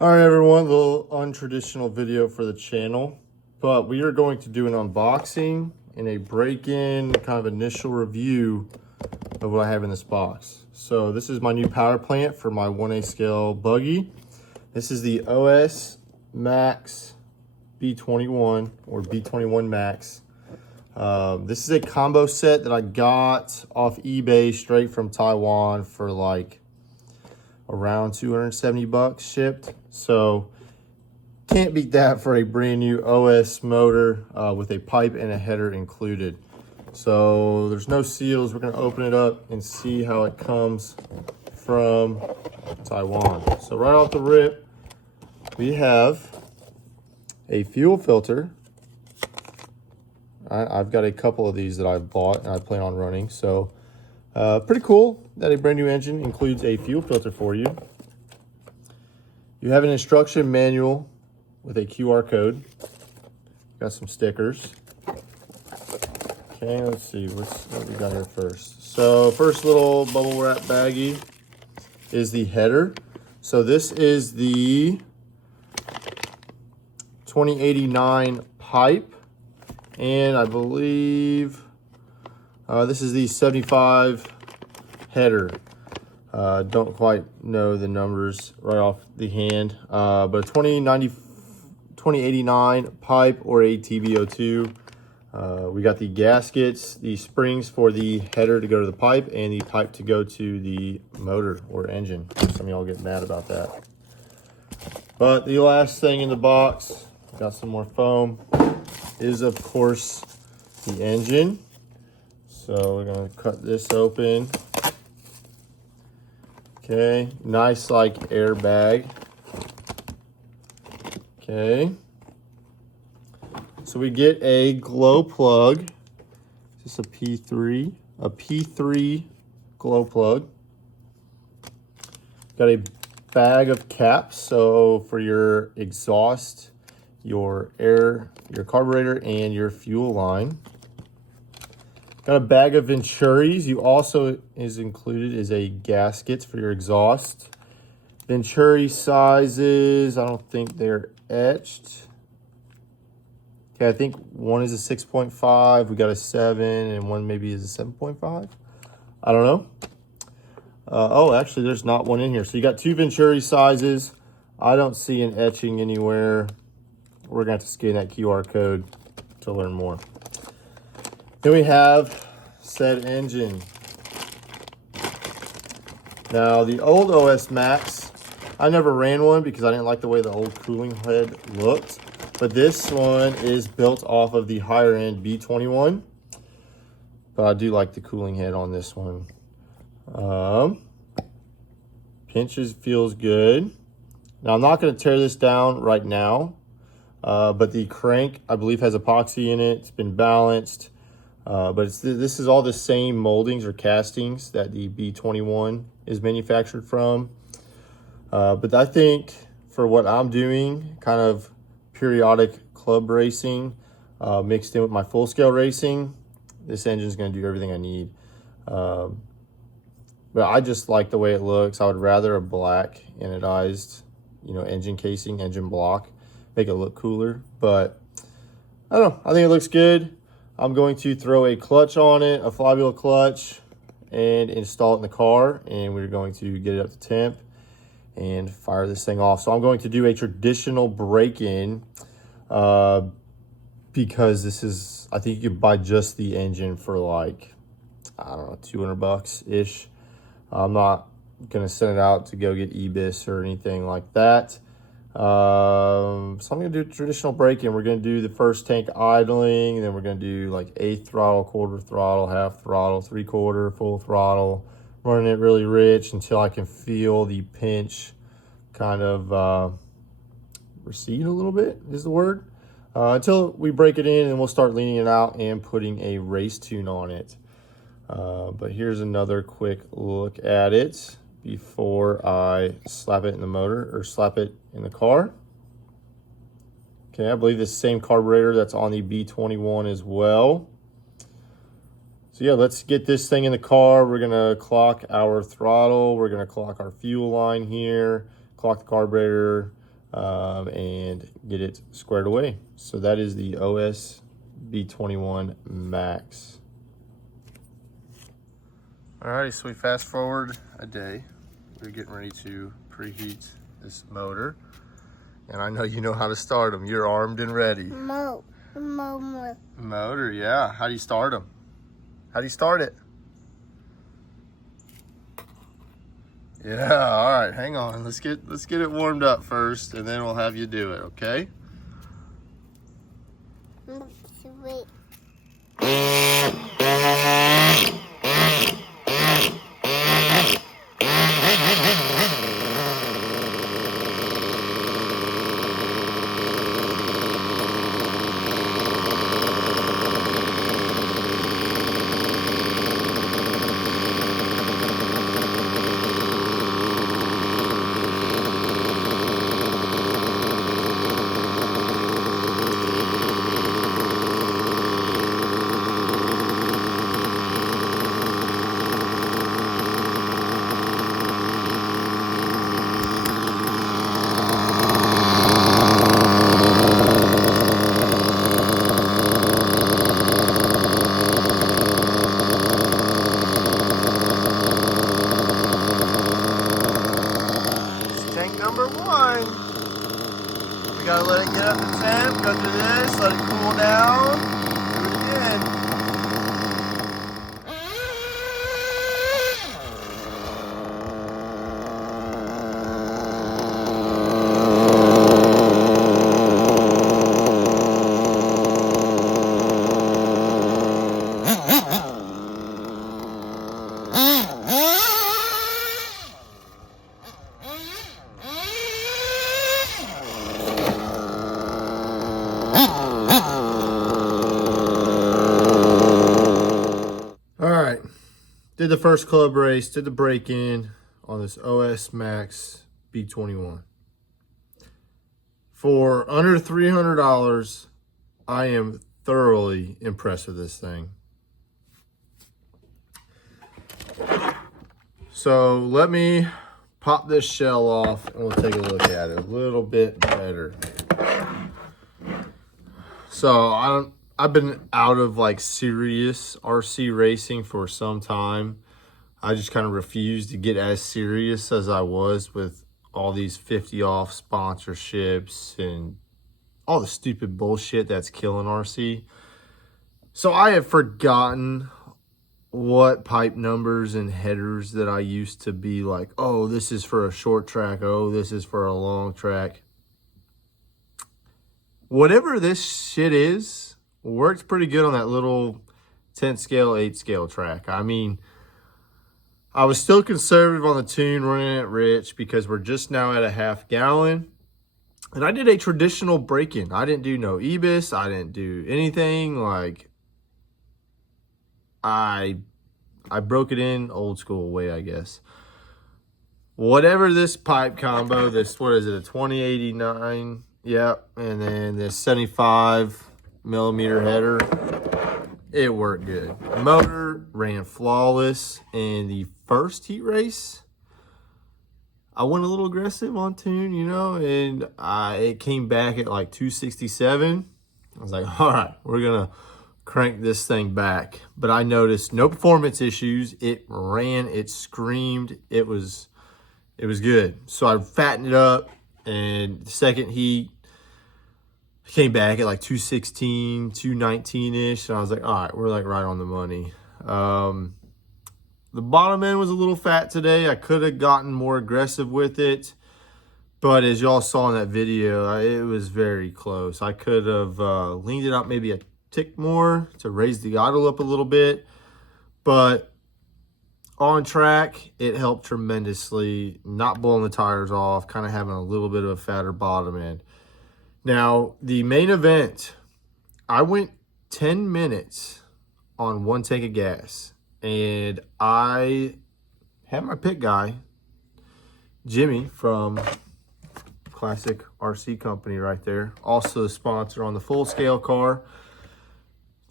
All right, everyone, a little untraditional video for the channel, but we are going to do an unboxing and a break-in kind of initial review of what I have in this box. So this is my new power plant for my 1A scale buggy. This is the OS MAX-B21 or B21 Max. This is a combo set that I got off eBay straight from Taiwan for like around 270 bucks shipped. So can't beat that for a brand new OS motor with a pipe and a header included. So there's no seals. We're gonna open it up and see how it comes from Taiwan. So right off the rip, we have a fuel filter. I've got a couple of these that I've bought and I plan on running. So pretty cool that a brand new engine includes a fuel filter for you. You have an instruction manual with a QR code. Got some stickers. Okay, let's see what we got here first. So first little bubble wrap baggie is the header. So this is the 2089 pipe, and I believe this is the 75 header. Don't quite know the numbers right off the hand, but a 2089 pipe or a TB02. We got the gaskets, the springs for the header to go to the pipe, and the pipe to go to the motor or engine. Some of y'all get mad about that. But the last thing in the box, got some more foam, is of course the engine. So we're gonna cut this open. Okay, nice like airbag. Okay. So we get a glow plug. Is this a P3? A P3 glow plug. Got a bag of caps, so for your exhaust, your air, your carburetor, and your fuel line. Got a bag of Venturis. You also is included is a gasket for your exhaust. Venturi sizes, I don't think they're etched. Okay, I think one is a 6.5, we got a 7, and one maybe is a 7.5. I don't know. Oh, actually, there's not one in here. So you got two Venturi sizes. I don't see an etching anywhere. We're gonna have to scan that QR code to learn more. Then we have said engine. Now, the old OS Max, I never ran one because I didn't like the way the old cooling head looked. But this one is built off of the higher end B21. But I do like the cooling head on this one. Pinches, feels good. Now, I'm not going to tear this down right now. But the crank, I believe, has epoxy in it. It's been balanced. But this is all the same moldings or castings that the B21 is manufactured from. But I think for what I'm doing, kind of periodic club racing mixed in with my full scale racing, this engine is going to do everything I need. But I just like the way it looks. I would rather a black anodized, engine casing, engine block, make it look cooler. But I don't know. I think it looks good. I'm going to throw a clutch on it, a flywheel clutch, and install it in the car. And we're going to get it up to temp and fire this thing off. So I'm going to do a traditional break-in because this is, I think you could buy just the engine for like, I don't know, 200 bucks-ish. I'm not going to send it out to go get EBIS or anything like that. So I'm going to do traditional break-in. We're going to do the first tank idling, and then we're going to do like 1/8 throttle, 1/4 throttle, 1/2 throttle, 3/4, full throttle, running it really rich until I can feel the pinch kind of recede a little bit is the word. Until we break it in, and we'll start leaning it out and putting a race tune on it. But here's another quick look at it before I slap it in the motor or slap it in the car. Okay, I believe this same carburetor that's on the B21 as well. So yeah, let's get this thing in the car. We're gonna clock our throttle. We're gonna clock our fuel line here, clock the carburetor, and get it squared away. So that is the OS B21 Max. Alrighty, so we fast forward a day. We're getting ready to preheat this motor. And I know you know how to start them. You're armed and ready. Motor, yeah. How do you start them? How do you start it? Yeah, all right, hang on. Let's get it warmed up first, and then we'll have you do it, okay? Sweet. Number one. We gotta let it get up to temp, go through this, let it cool down, do it again. All right, did the first club race, did the break-in on this OS Max B21. For under $300, I am thoroughly impressed with this thing. So let me pop this shell off and we'll take a look at it a little bit better. So I've been out of like serious RC racing for some time. I just kind of refused to get as serious as I was with all these 50 off sponsorships and all the stupid bullshit that's killing RC. So I have forgotten what pipe numbers and headers that I used to be like, oh, this is for a short track. Oh, this is for a long track. Whatever this shit is, works pretty good on that little 10 scale, 8 scale track. I mean, I was still conservative on the tune running it rich because we're just now at a half gallon. And I did a traditional break-in. I didn't do no EBIS. I didn't do anything. Like, I broke it in old school way, I guess. Whatever this pipe combo, this, what is it, a 2089? Yep. And then this 75 millimeter header, it worked good. The motor ran flawless. In the first heat race, I went a little aggressive on tune, you know, and it came back at like 267. I was like, all right, we're gonna crank this thing back. But I noticed no performance issues. It ran, it screamed, it was good. So I fattened it up, and the second heat came back at like 216, 219-ish. And I was like, all right, we're like right on the money. The bottom end was a little fat today. I could have gotten more aggressive with it. But as y'all saw in that video, it was very close. I could have leaned it up maybe a tick more to raise the idle up a little bit. But on track, it helped tremendously. Not blowing the tires off, kind of having a little bit of a fatter bottom end. Now, the main event, I went 10 minutes on one tank of gas. And I had my pit guy, Jimmy from Classic RC Company right there. Also the sponsor on the full scale car.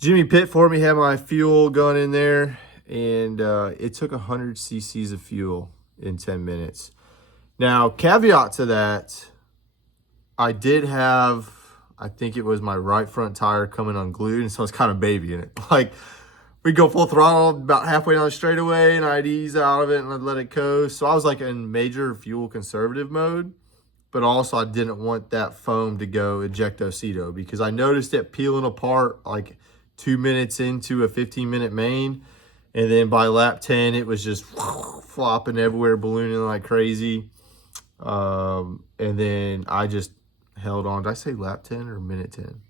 Jimmy pit for me, had my fuel gun in there. And it took 100 cc's of fuel in 10 minutes. Now, caveat to that, I did have, I think it was my right front tire coming unglued, and so I was kind of babying it. Like, we'd go full throttle about halfway down the straightaway, and I'd ease out of it and I'd let it coast. So I was like in major fuel conservative mode, but also I didn't want that foam to go ejectocito because I noticed it peeling apart like 2 minutes into a 15-minute main. And then by lap 10, it was just flopping everywhere, ballooning like crazy. And then I just held on. Did I say lap 10 or minute 10?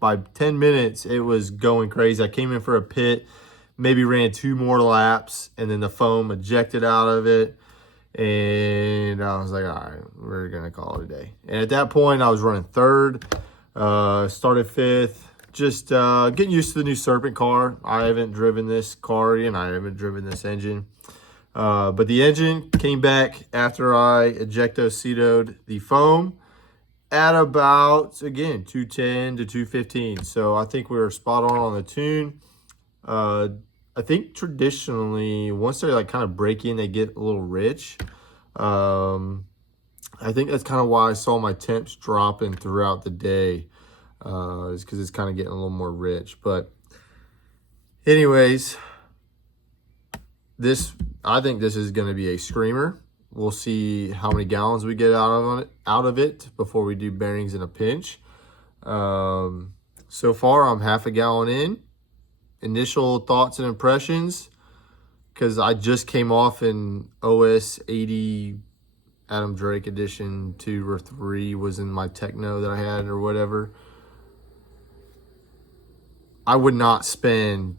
By 10 minutes, it was going crazy. I came in for a pit, maybe ran 2 more laps, and then the foam ejected out of it. And I was like, all right, we're going to call it a day. And at that point, I was running third, started fifth. Just getting used to the new Serpent car. I haven't driven this car and I haven't driven this engine. But the engine came back after I ejectocitoed the foam at about, again, 210 to 215. So I think we were spot on the tune. I think traditionally, once they like kind of break in, they get a little rich. I think that's kind of why I saw my temps dropping throughout the day. Is because it's kind of getting a little more rich. But anyways, I think this is going to be a screamer. We'll see how many gallons we get out of it before we do bearings in a pinch. So far, I'm half a gallon in. Initial thoughts and impressions, because I just came off in OS 80 Adam Drake edition 2 or 3 was in my Techno that I had or whatever. I would not spend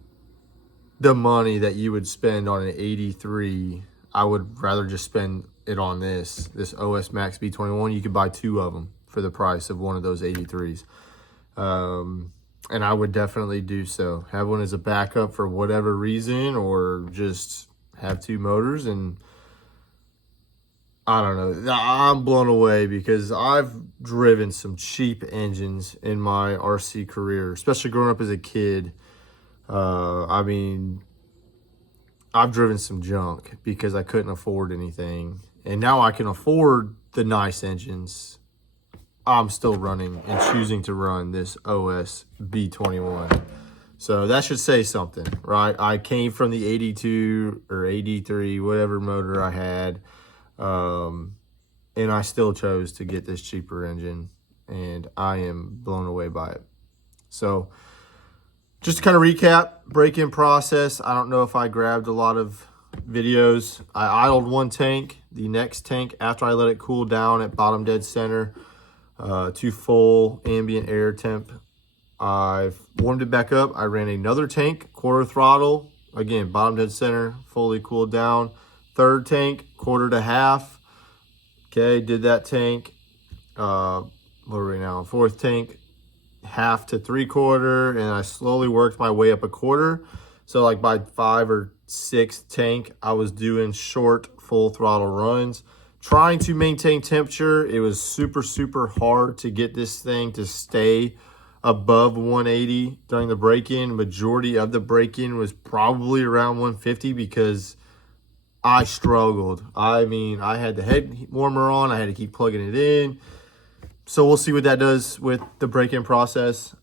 the money that you would spend on an 83. I would rather just spend it on this OS MAX-B21. You could buy 2 of them for the price of one of those 83s. And I would definitely do so. Have one as a backup for whatever reason, or just have 2 motors. And I don't know. I'm blown away because I've driven some cheap engines in my RC career, especially growing up as a kid. I mean, I've driven some junk because I couldn't afford anything. And now I can afford the nice engines. I'm still running and choosing to run this OS B21. So that should say something, right? I came from the 82 or 83, whatever motor I had. And I still chose to get this cheaper engine, and I am blown away by it. So just to kind of recap, break-in process. I don't know if I grabbed a lot of videos. I idled one tank. The next tank, after I let it cool down at bottom dead center to full ambient air temp, I've warmed it back up. I ran another tank, quarter throttle. Again, bottom dead center, fully cooled down. Third tank, quarter to half. Okay, did that tank. What are we now? Fourth tank, half to 3/4, and I slowly worked my way up a quarter. So like by 5th or 6th tank, I was doing short full throttle runs, trying to maintain temperature. It was super, super hard to get this thing to stay above 180 during the break-in. Majority of the break-in was probably around 150 because I struggled. I mean, I had the head warmer on. I had to keep plugging it in. So we'll see what that does with the break-in process.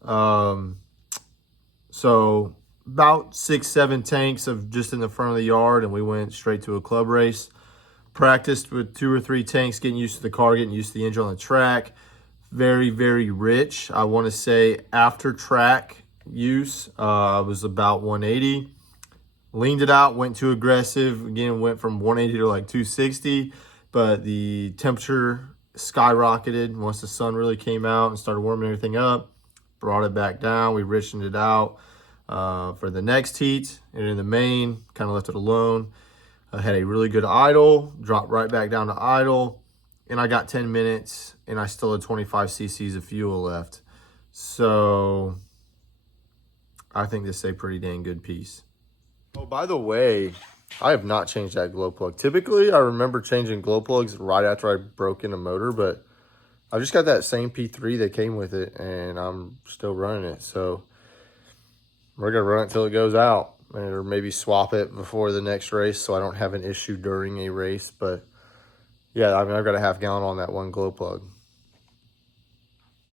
So about 6-7 tanks of just in the front of the yard, and we went straight to a club race. Practiced with 2 or 3 tanks, getting used to the car, getting used to the engine on the track. Very, very rich. I want to say after track use was about 180. Leaned it out, went too aggressive. Again, went from 180 to like 260, but the temperature skyrocketed once the sun really came out and started warming everything up. Brought it back down. We richened it out for the next heat, and in the main, kind of left it alone. I had a really good idle, dropped right back down to idle, and I got 10 minutes, and I still had 25 cc's of fuel left. So I think this is a pretty dang good piece. Oh, by the way, I have not changed that glow plug. Typically, I remember changing glow plugs right after I broke in a motor, but I just got that same P3 that came with it, and I'm still running it. So we're going to run it until it goes out, or maybe swap it before the next race so I don't have an issue during a race. But yeah, I mean, I've got a half gallon on that one glow plug.